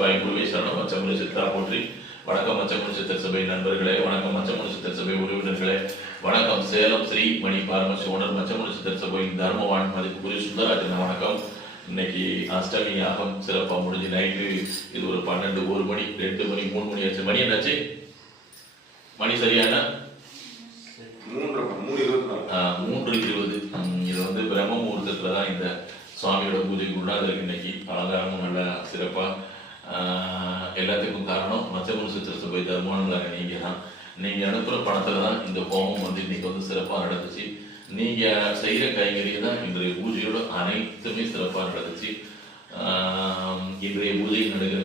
மச்சமுனி சித்தர் சபை நண்பர்களே வணக்கம் மச்சமுனி சித்தர் சபை உறவினர்களே. வணக்கம் சேலம் ஸ்ரீ மணி பார்மசி ஓனர் மச்சமுனி சித்தர் சபையின் தர்மவான் மதிப்புக்குரிய சுந்தராஜன் வணக்கம். இன்னைக்கு அஷ்டமி யாகம் சிறப்பா முடிஞ்சு நைட்டு இது ஒரு பன்னெண்டு ஒரு மணி ரெண்டு மணி மூணு மணி ஆச்சு. மணி என்னாச்சு? மணி சரியான மூன்று இருபது. இது வந்து பிரம்ம முகூர்த்தத்தில் தான் இந்த சுவாமியோட பூஜைக்கு உண்டாந்திருக்கு இன்னைக்கு அலங்காரமும் நல்ல சிறப்பாக எல்லாத்துக்கும் காரணம் மச்சமுனி சித்திர சபை தர்மானங்களாக நீங்க தான். நீங்க அனுப்புகிற பணத்தில் தான் இந்த ஹோமம் வந்து இன்னைக்கு வந்து சிறப்பா நடந்துச்சு. நீங்க செய்யற கைங்கரியம் தான் இன்றைய பூஜையோட அனைத்துமே சிறப்பா நடந்துச்சு. ஆஹ், இன்றைய பூஜை நடக்கிற